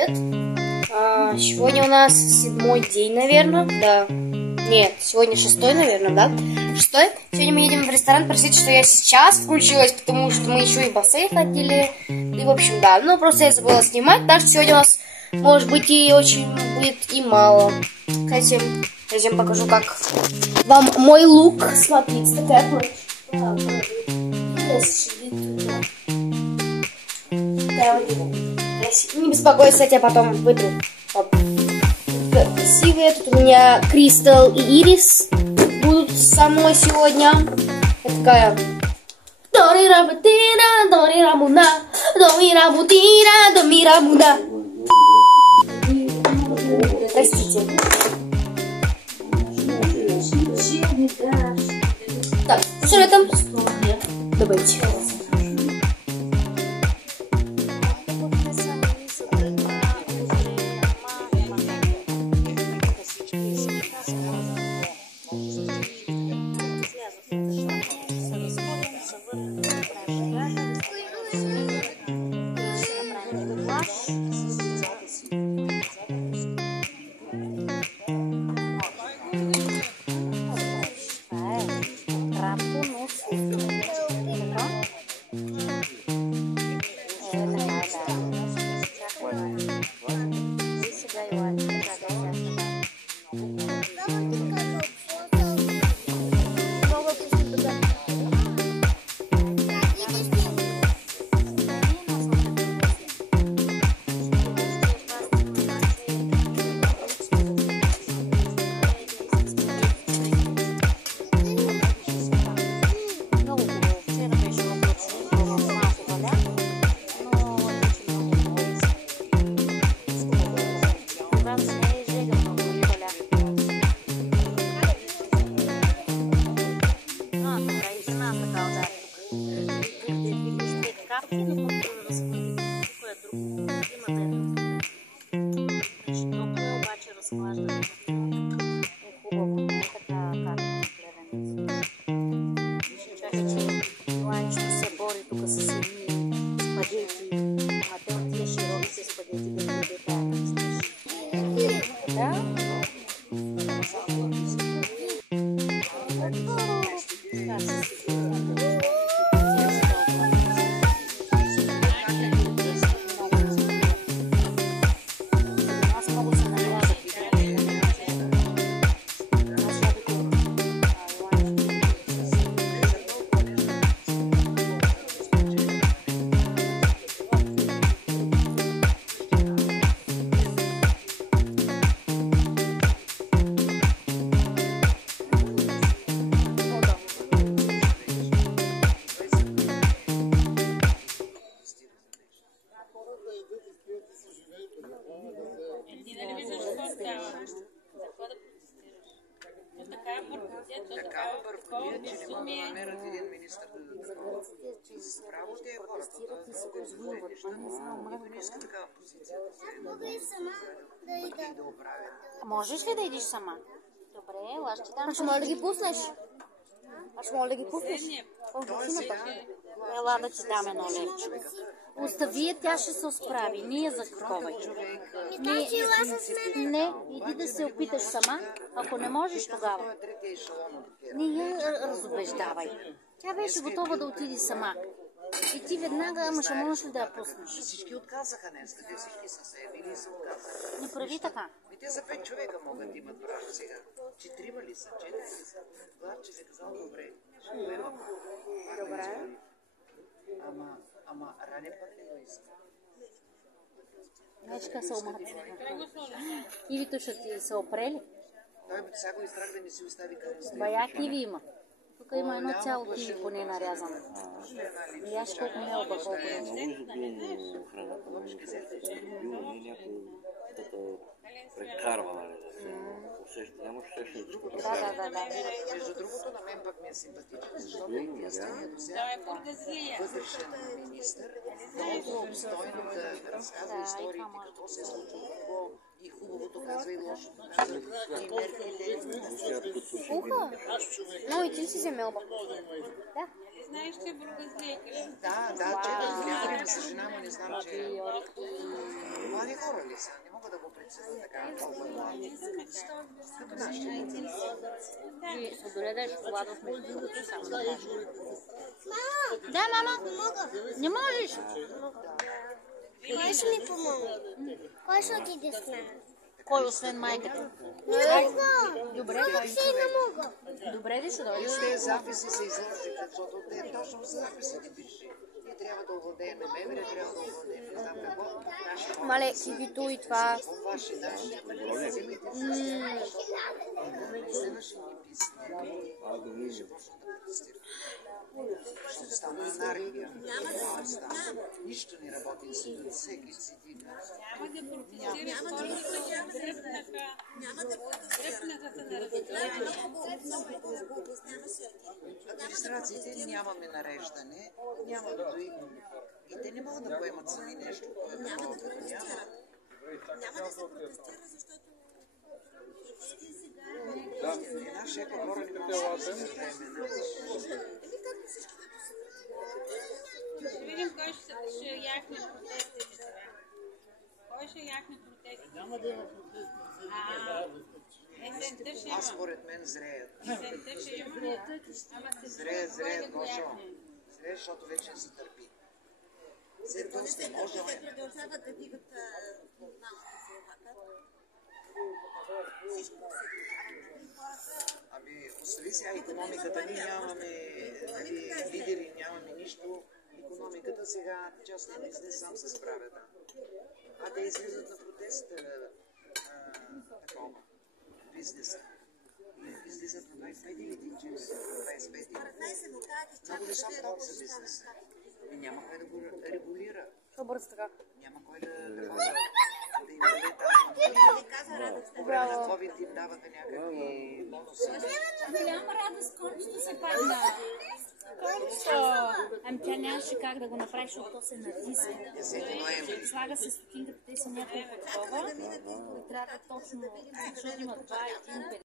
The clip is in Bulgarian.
привет. Сегодня у нас 7-й день, наверное, да. Нет, сегодня 6-й, наверное, да? 6-й. Сегодня мы едем в ресторан. Простите, что я сейчас включилась, потому что мы еще и в бассейн ходили. И, в общем, да. Ну, просто я забыла снимать, так что сегодня у нас, может быть, и очень будет и мало. Кстати, я вам покажу, как вам мой лук. Смотрите, такая плоть. Не беспокойся, я потом вытру. Красивые. Тут у меня Кристал и Ирис будут со мной сегодня. Это такая. Простите. Так, что это? Давайте. Можеш ли да идиш сама? Добре, аз ще дам. Ще моля да ги пуснеш? Ще моля да ги пуснеш? Ела да ти дам едно левче. Остави я, тя ще се справи. Ние за такова. Не, иди да се опиташ сама. Ако не можеш, тогава. Не я разубеждавай. Тя беше готова да отиде сама. И ти веднага, ама ще можеш ли да я пуснеш? Всички отказаха днес, те всички са се явили и се отказаха. Не прави така. Те за 5 човека могат да имат брак сега. 4 ли са? 4 ли са? Главче се казал добре. Добре. Ама ранен път ли го иска? Нечка се умрат. Кивито ще ти се опрели? Той сега го изтрах да не си остави къде. Бая киви има. Тук има едно цяло киви поне нарязано. И аз колко мелба, колко не. Прекарва, нали, да се усеща, нямаш усещането. Да. Между другото, на мен пък ми е симпатичен, защото единственият до сега вътрешен министър много обстойно да разказва историите, какво се е случило и хубавото казва и лошото. И мерките. Уха! Ну и ти си се мелба. Да. Знаеш, че бургазлейка ли? Да, че да говорим с жена му, не знам, че... Това не хора ли са? Не мога да го преценя така толкова млади. Като нашите. И сладоледа шоколадов между другото, само да кажа. Да, мама. Не можеш. Кой ще ми помогне? Кой ще отиде с мен? Кой освен майката? Не мога. Добре, Как ще и не мога? Добре, ли ще дойдеш? Виж тези записи се изложиха, защото те точно за записите пише. Ние трябва да овладеем МВР, трябва да овладеем не знам какво. Мале, кивито и това. От ваши наши, взимайте се. Наистина ще ни писне. Ние ще почнем да протестираме. Ще стане анархия. Нищо не работи институт, всеки седи. Няма да протестират хората, Администрациите нямаме нареждане, няма да и те не могат да поемат сами нещо. Няма да протестират. Няма да се протестира, защото Една шепа хора не могат да се времена. Ще видим кой ще яхне протестите сега. Кой ще яхне протестите? Няма да има протести. Есента ще има. Аз според мен зреят. Есента ще има. Зреят, Гошо. Зреят, защото вече се търпи. След това ще може. продължават да дигат малата заплата. Ами, остави сега икономиката. Ние нямаме лидери, нямаме нищо. Икономиката сега, частния бизнес сам се справя. А те излизат на протест такова. Бизнеса. Излизат на 25 или 25. Много неща много за бизнеса. И няма кой да го регулира. Що бързо така? Няма кой да им даде тази. По време на COVID им даваха някакви бонуси. Голяма радост, кончето се падна. Кончето! Ами тя нямаше как да го направи, защото то се натиска. 10 ноември. Слага се стотинката, те са няколко такова. И трябва точно, защото има 2, 1,